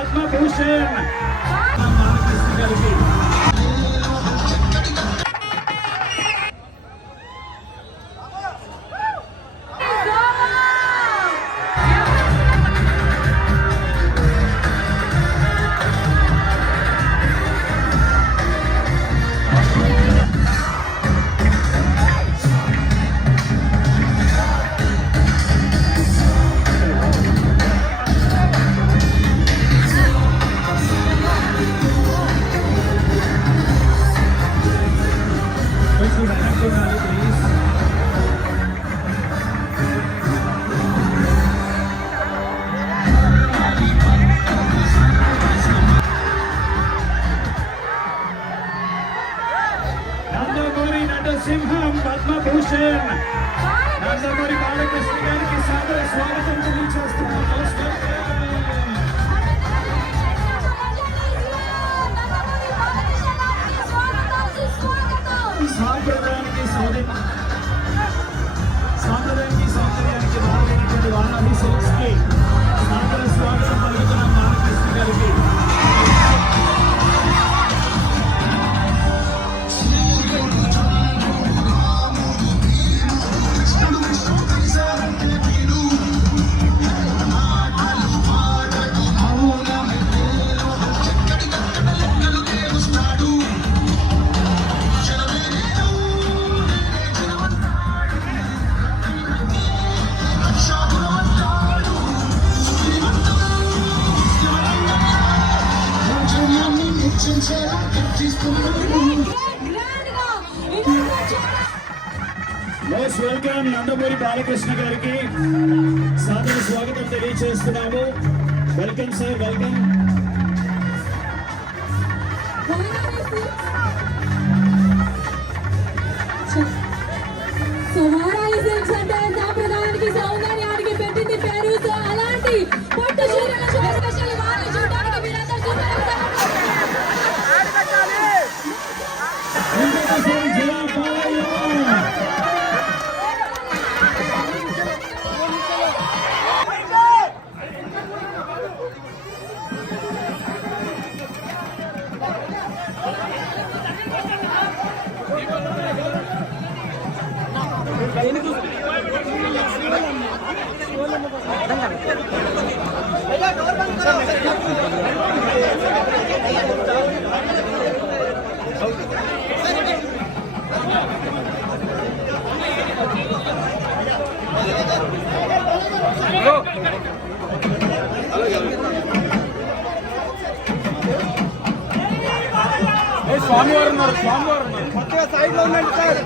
పద్మభూషణ్ గారికి సింహం పద్మభూషణ్ నందమూరి బాలకృష్ణ గారికి సాదర స్వాగతం తెలియజేస్తున్నాం. సాంప్రదాయానికి సౌందర్యానికి బాగున్నటువంటి వారాహి సిల్క్స్ కి సాదర స్వాగతం పలుకుతున్నాం బాలకృష్ణ గారికి. మోస్ట్ వెల్కమ్ నందమూరి బాలకృష్ణ గారికి సాదర స్వాగతం తెలియజేస్తున్నాము. Welcome sir, welcome. సాంప్రదాయానికి సౌందర్యానికి పెట్టింది పేరు. సో అలాంటి పట్టు చీరల స్పెషల్ వారిని చూడడానికి మీరందరూ స్వామివారు ఉన్నారు, స్వామివారు ఉన్నారు. కొత్తగా సైడ్ లో ఉండండి sir.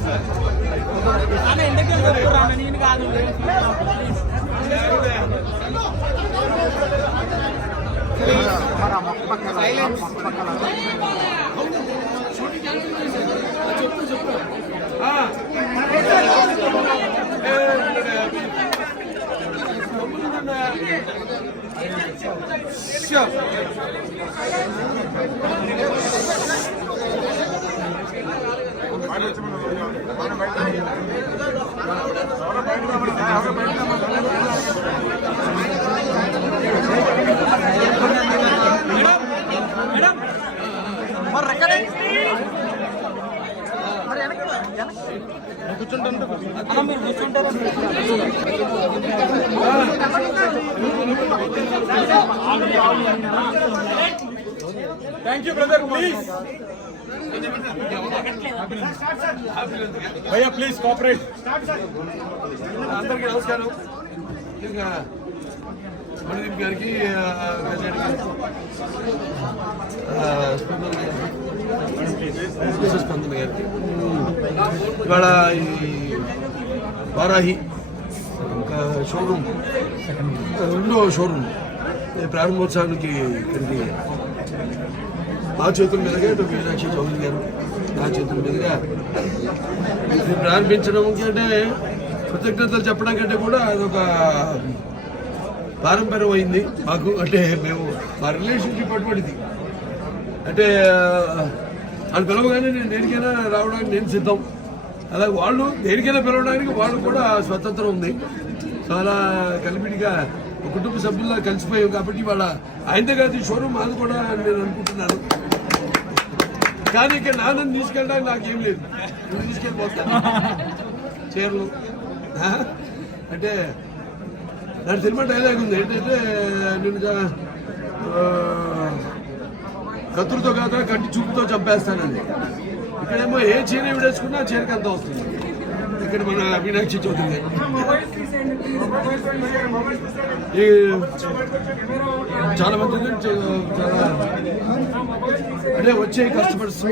Thank you. Thank you brother, please భయ్యా ప్లీజ్ కోఆపరేట్. అందరికీ నమస్కారం. ఇంకా మణిదీప్ గారికి, స్పందన గారికి ఇవాళ ఈ వారాహి ఇంకా షోరూమ్, రెండో షోరూమ్ ప్రారంభోత్సవానికి ఇక్కడికి మా చేతుల మీదుగా మీనాక్షి చౌదరి గారు నా చేతుల మీదుగా ఇది ప్రారంభించడం అంటే కృతజ్ఞతలు చెప్పడం కంటే కూడా అదొక పారంపర్యం అయింది మాకు. అంటే మేము మా రిలేషన్షిప్ అటువంటిది. అంటే వాళ్ళు పిలవగానే నేను దేనికైనా రావడానికి నేను సిద్ధం. అలాగే వాళ్ళు దేనికైనా పిలవడానికి వాళ్ళు కూడా స్వతంత్రం ఉంది. చాలా కలిపిడిగా కుటుంబ సభ్యుల్లా కలిసిపోయాం కాబట్టి వాళ్ళ ఆయనతో కాదు షోరూమ్ మాది కూడా అని నేను అనుకుంటున్నాను. కానీ ఇక్కడ నాన్నని తీసుకెళ్ళడానికి నాకేం లేదు, నువ్వు తీసుకెళ్ళిపోతాను చీరలు. అంటే దాని సినిమా డైలాగ్ ఉంది ఏంటంటే, నేను కత్తులతో కాక కంటి చూపుతో చంపేస్తానండి. ఇక్కడేమో ఏ చీర విడేసుకున్నా చీరకి అంత వస్తుంది. ఇక్కడ మన మీనాక్షి చౌదరి గారు చాలా మంది చాలా అంటే వచ్చే కస్టమర్స్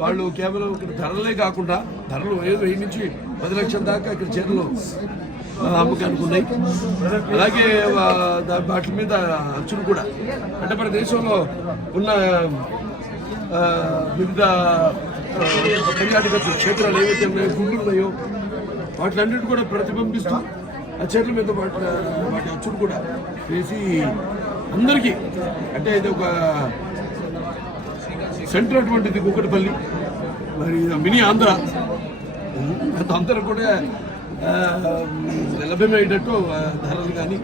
వాళ్ళు కేవలం ఇక్కడ ధరలే కాకుండా ధరలు 1000 నుంచి 10 లక్షల దాకా ఇక్కడ చీరలు అమ్మకానికి ఉన్నాయి. అలాగే వాటి మీద అచ్చులు కూడా అంటే మన దేశంలో ఉన్న వివిధ పర్యాటక క్షేత్రాలు ఏవైతే ఉన్నాయో, గుళ్ళు ఉన్నాయో వాటిలన్నిటి కూడా ప్రతిబింబిస్తూ ఆ చీరల మీద వాటి అచ్చులు కూడా వేసి అందరికీ అంటే ఇది ఒక సెంటర్ అటువంటిది కూకట్పల్లి, మరి మినీ ఆంధ్ర అందరూ కూడా లభ్యమయ్యేటట్టు ధరలు కానీ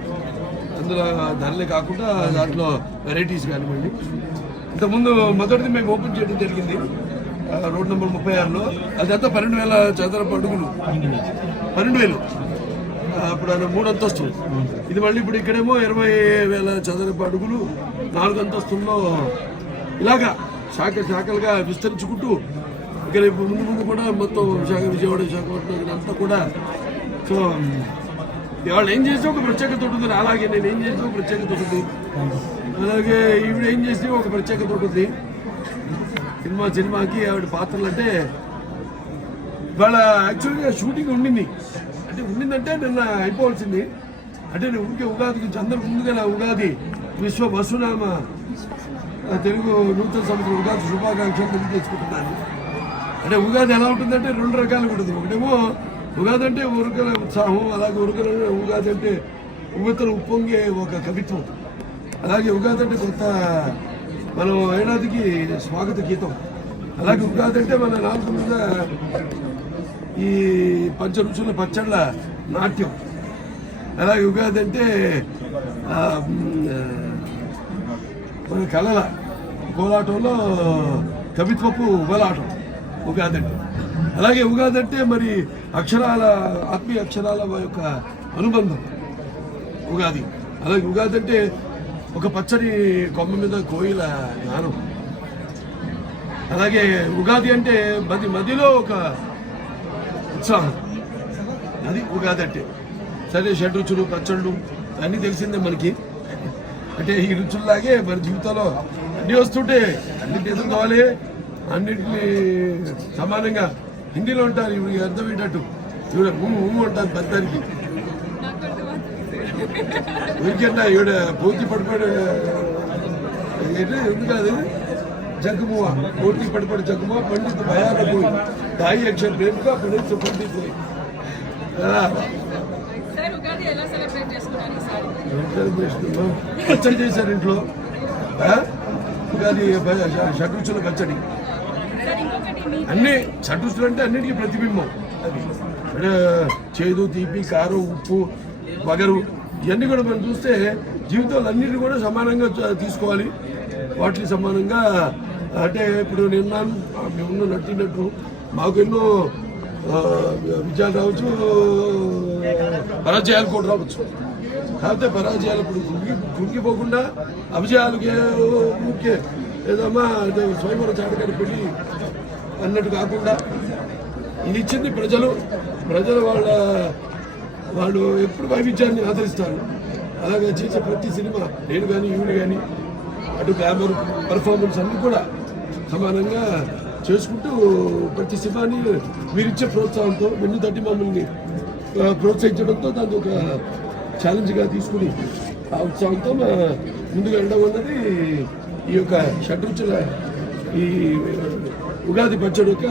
అందులో ధరలే కాకుండా దాంట్లో వెరైటీస్ కానివ్వండి. ఇంతకుముందు మొదటిది మేము ఓపెన్ చేయడం జరిగింది రోడ్ నెంబర్ 36లో. అదంతా 12,000 చదరపు అడుగులు, 12,000 అప్పుడు 3 అంతస్తులు. ఇది మళ్ళీ ఇప్పుడు ఇక్కడేమో 20,000 చదరపు అడుగులు 4 అంతస్తుల్లో ఇలాగా శాఖలుగా విస్తరించుకుంటూ ఇక్కడ ముందు ముందు కూడా మొత్తం విజయవాడ, విశాఖపట్నం అంతా కూడా. సో వాళ్ళు ఏం చేస్తే ఒక ప్రత్యేకత ఉంటుంది, అలాగే నేను ఏం చేస్తే ఒక ప్రత్యేకత ఉంటుంది, అలాగే ఈవిడ ఏం చేస్తే ఒక ప్రత్యేకత ఉంటుంది. సినిమాకి ఆవిడ పాత్రలు అంటే ఇవాళ యాక్చువల్గా షూటింగ్ ఉండిందంటే నిన్న అయిపోవాల్సింది. అంటే నేను ఉగాదికి అందరికి ముందుగా ఉగాది విశ్వ వసునామ తెలుగు నూతన సంవత్సరం ఉగాది శుభాకాంక్షలు తెలియజేసుకుంటున్నాను. అంటే ఉగాది ఎలా ఉంటుందంటే 2 రకాలుగా ఉంటుంది. ఒకటేమో ఉగాది అంటే ఉరకల ఉత్సాహం, అలాగే ఉగాది అంటే ఉవ్వెత్తలు ఉప్పొంగే ఒక కవిత్వం. అలాగే ఉగాది అంటే కొత్త మనం ఏడాదికి స్వాగత గీతం. అలాగే ఉగాది అంటే మన నాలుగు మీద ఈ పంచరుచుల పచ్చళ్ళ నాట్యం. అలాగే ఉగాది అంటే మన కళల కోలాటంలో కవిత్వపు ఉబలాటం ఉగాది అంటే. అలాగే ఉగాది అంటే మరి అక్షరాల ఆత్మీయ అక్షరాల యొక్క అనుబంధం ఉగాది. అలాగే ఉగాది అంటే ఒక పచ్చని కొమ్మ మీద కోయిల జ్ఞానం. అలాగే ఉగాది అంటే మదిలో ఒక ఉత్సాహం, అది ఉగాది అంటే. సరే షడ్రుచులు పచ్చళ్ళు అన్నీ తెలిసిందే మనకి. అంటే ఈ రుచుల్లాగే మన జీవితంలో అన్నీ వస్తుంటే అన్నింటిని ఎదుర్కోవాలి, అన్నింటినీ సమానంగా. హిందీలో ఉంటారు ఇవి అర్థమయ్యేటట్టు, ఈవిడ ఊ అంటారు పెద్దానికి. ఊరికన్నా ఈవిడ పూర్తి పడిపోయాడు ఎందుకది జగమువ కోటి పడిపడి జగమువ పండిత్ భయాన పోయి ढाई अक्षर प्रेम का पंडित पंडित हुई సార్ ఉగాది ఎలా సెలబ్రేట్ చేసుకున్నారు ఈసారి? పచ్చడి చేశారు ఇంట్లో ఆ? ఉగాది షడ్రుచుల పచ్చడి సార్ ఇంకొకటి మీ అన్ని షడ్రుచులు అంటే అన్నిటికీ ప్రతిబింబం అది అంటే చేదు తీపి కారం ఉప్పు వగరు ఇవన్నీ కూడా మనం చూస్తే జీవితాలు అన్నిటిని కూడా సమానంగా తీసుకోవాలి వాటికి సమానంగా అంటే ఇప్పుడు నిన్న మేము నట్టినట్టు మాకు ఎన్నో విజయాలు రావచ్చు పరాజయాలు కూడా రావచ్చు కాకపోతే పరాజయాలు ఇప్పుడు కుంగిపోకుండా అభిజయాలకి ఊరికే ఏదమ్మా స్వయంవర చాటకాన్ని పెళ్ళి అన్నట్టు కాకుండా ఇది ఇచ్చింది ప్రజలు వాళ్ళు ఎప్పుడు వైవిధ్యాన్ని ఆదరిస్తారు అలాగే చేసే ప్రతి సినిమా నేను కానీ ఈవిడ కానీ అటు గ్లామర్ పర్ఫార్మెన్స్ అన్ని కూడా సమానంగా చేసుకుంటూ ప్రతి సినిమాని మీరిచ్చే ప్రోత్సాహంతో వెన్ను తట్టి మమ్మల్ని ప్రోత్సహించడంతో దాన్ని ఒక ఛాలెంజ్గా తీసుకుని ఆ ఉత్సాహంతో ముందుకు వెళ్ళడం అన్నది ఈ యొక్క షడ్రుచుల ఈ ఉగాది పచ్చడి యొక్క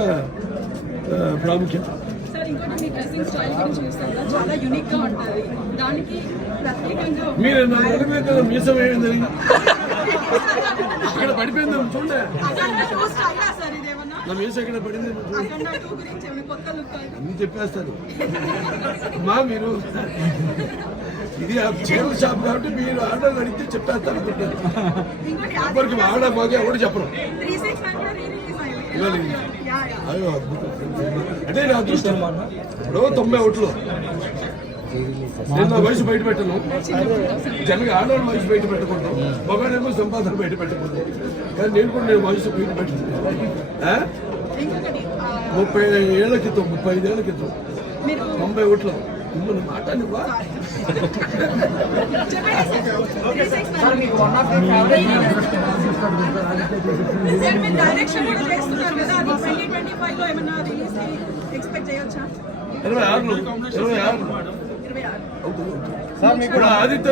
ప్రాముఖ్యత. సార్ ఇంకోటి మీ డ్రెస్సింగ్ స్టైల్ గురించి చూస్తాం కదా, చాలా యూనిక్ గా ఉంటుంది. దానికి ప్రత్యేకంగా మీరు నా నడిపే కదా మీసం ఏమైందని ఇక్కడ పడిపోయింది చూడండి నా మీసం ఎక్కడ పడింది అన్ని చెప్పేస్తారు మా మీరు ఇది చీరల షాప్ కాబట్టి మీరు ఆర్డర్ అడిగితే చెప్పేస్తారు అనుకుంటారు ఎవరికి ఆర్డర్ మాకు ఎవరు చెప్పరు అయ్యో అద్భుతం అంటే నా అదృష్టం ఇప్పుడు 90 ఓట్లు నేను నా వయసు బయట పెట్టను జనగా ఆడవాళ్ళ వయసు బయట పెట్టుకుంటాం మగాడేమో సంపాదన బయట పెట్టుకుంటాం కానీ నేను కూడా నేను వయసు బయట పెట్టుకుంటాను 30 ఏళ్ల క్రితం 35 ఏళ్ల క్రితం 90 ఓట్లు మిమ్మల్ని మాట్లాడివా డైరెక్షన్ కూడా చేస్తున్నారు కదా, అది 2025 లో ఏమన్నా రిలీజ్ ఎక్స్పెక్ట్ చేయొచ్చా? 26 ఇప్పుడు ఆదిత్య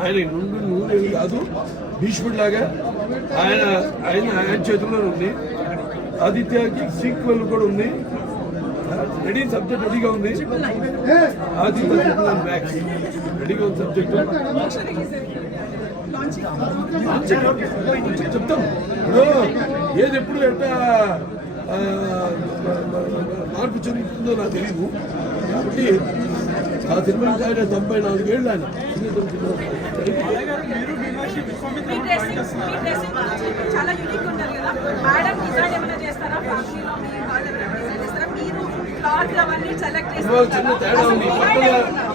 ఆయన నుండి నూనె కాదు భీష్ముడి లాగా ఆయన చేతుల్లో ఉంది. ఆదిత్యకి సీక్వెల్ కూడా ఉంది, రెడీ సబ్జెక్ట్ రెడీగా ఉంది. ఆదిత్య మ్యాక్స్ రెడీగా ఉంది సబ్జెక్ట్ చెప్తాం. ఏది ఎప్పుడు ఎట్లా మార్పు చెందుతుందో నాకు తెలియదు కాబట్టి ఆ సినిమా ఆయన 94 ఏళ్ళు ఆయన చాలా యూనిక్ ఉంటుంది కదా, మేడం డిజైన్ ఏమైనా చేస్తారా? ఫ్యామిలీలో మీరు క్లాత్ అవన్నీ సెలెక్ట్ చిన్న తేడా ఉంది.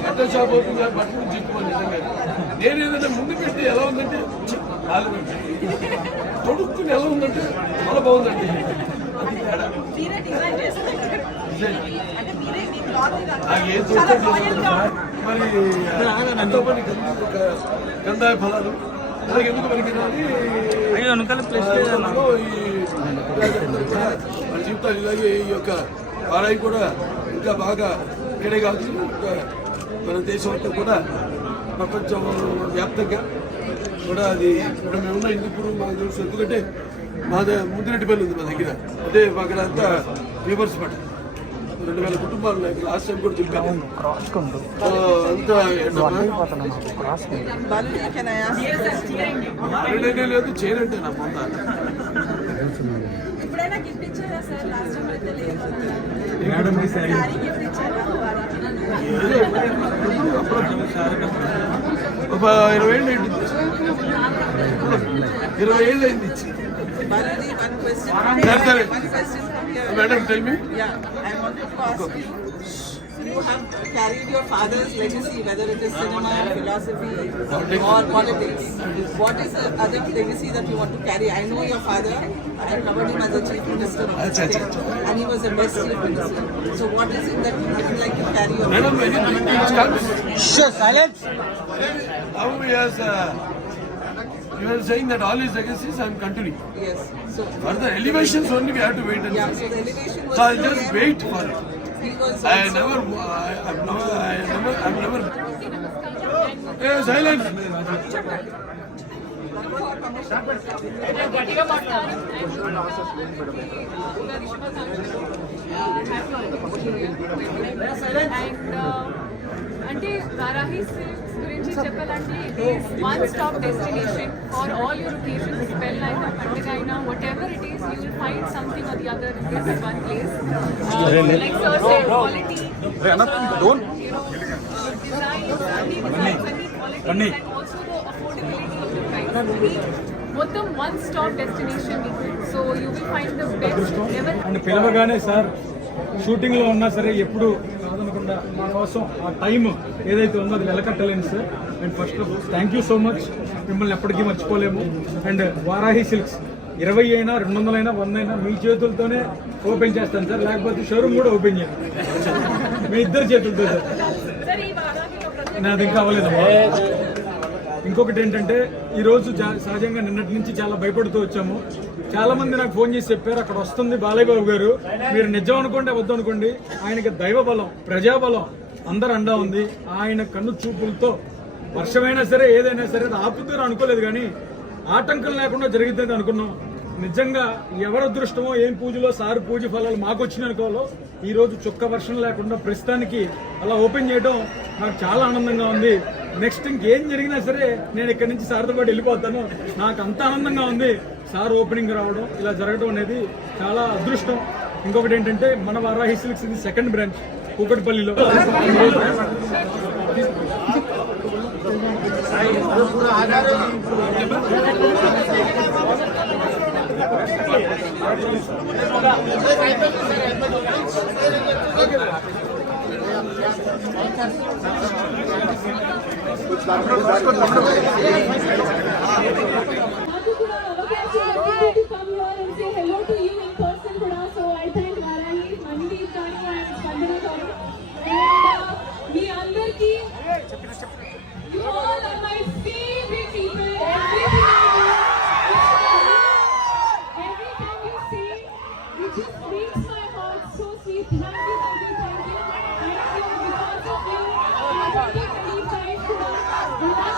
బట్టల షాప్ అవుతుంది బట్టలు చెప్పుకోవాలి నిజంగా. నేను ఏదైనా ముందు పెట్టి ఎలా ఉందంటే తొడుక్కుని ఎలా ఉందంటే చాలా బాగుందండి. ఏం చూస్తే మరి ఎంతో మంది గంధాయ ఫలాలు అలాగే ఎందుకు పనికిరాని మన జీవితాలు ఇలాగే ఈ యొక్క వారాయి కూడా ఇంకా బాగా ఇక్కడే కాదు ఇంకా మన దేశం అంతా కూడా ప్రపంచం వ్యాప్తంగా కూడా అది ఇక్కడ మేమున్న హిందూపురం మాకు తెలుసు. ఎందుకంటే మాది ముద్దిరెడ్డిపల్లి ఉంది మా దగ్గర, అంటే మాకు అంతా వ్యూవర్స్ పడ 2000 కుటుంబాలు ఉన్నాయి. లాస్ట్ టైం కూడా చెప్పాను అంతా లేదు చేరంటే నా పొంద ఎప్పుడైనా గిఫ్ట్ ఇచ్చారా సార్? లాస్ట్ టైం అయితే లేదు. గిఫ్ట్ ఇచ్చారా? ఒక 20 ఏళ్ళు అయింది, 20 ఏళ్ళు అయింది ఇచ్చి. సరే madam tell me. I wanted to ask you, you have carried your father's legacy, whether it is cinema, philosophy, or politics. What is the other legacy that you want to carry? I know your father, I covered him as a chief minister of the state, and he was the best chief minister. So what is it that you would like to carry your Madam, anything which comes. Sure, silence. Now he has, you are saying that all his legacies I am continuing. Yes. So For the elevations only we have to wait and yeah, see. so the elevation was So I'll just there. wait for it. He was I'm also, never silent. అంటే Varahi silks గురించి చెప్పాలంటే it is one stop destination for all your occasions, పెళ్ళి అయినా పండుగ అయినా whatever it is, you will find something or the other in this one place. Like sir said, quality, designs, అన్ని qualities and also the affordability of the price. మొత్తం one stop destination, so you will find the best ever. And పిలవగానే sir షూటింగ్లో ఉన్నా సరే ఎప్పుడు కాదనకుండా మా కోసం ఆ టైం ఏదైతే ఉందో అది వెలకట్టలేను sir. And first of all thank you so much, మిమ్మల్ని ఎప్పటికీ మర్చిపోలేము. అండ్ వారాహి సిల్క్స్ 20 అయినా 200 అయినా 100 అయినా మీ చేతులతోనే ఓపెన్ చేస్తాను సార్, లేకపోతే షోరూమ్ కూడా ఓపెన్ చేయండి మీ ఇద్దరు చేతులతో సార్. సార్ ఈ వారాహిలో ప్రత్యేక నాది ఇంకా అవ్వలేదమ్మా. ఇంకొకటి ఏంటంటే ఈరోజు సహజంగా నిన్నటి నుంచి చాలా భయపడుతూ వచ్చాము. చాలా మంది నాకు ఫోన్ చేసి చెప్పారు అక్కడ వస్తుంది బాలయ్య బాబు గారు, మీరు నిజం అనుకోండి అబద్ధం అనుకోండి, ఆయనకి దైవ బలం, ప్రజాబలం అందరు అండా ఉంది. ఆయన కన్ను చూపులతో వర్షమైనా సరే ఏదైనా సరే అది ఆపుతారు అనుకోలేదు, కానీ ఆటంకం లేకుండా జరుగుతుంది అనుకున్నాం. నిజంగా ఎవరి అదృష్టమో ఏం పూజలో సారు పూజ ఫలాలు మాకు వచ్చినాయి అనుకోవాలో, ఈ రోజు చుక్క వర్షం లేకుండా ప్రస్తుతానికి అలా ఓపెన్ చేయడం నాకు చాలా ఆనందంగా ఉంది. నెక్స్ట్ ఇంకేం జరిగినా సరే నేను ఇక్కడి నుంచి సార్తో పాటు వెళ్ళిపోతాను. నాకు అంత ఆనందంగా ఉంది సార్ ఓపెనింగ్ రావడం, ఇలా జరగడం అనేది చాలా అదృష్టం. ఇంకొకటి ఏంటంటే మన వారాహి సిల్క్స్ ఇది సెకండ్ బ్రాంచ్ కూకట్పల్లిలో. Thank you.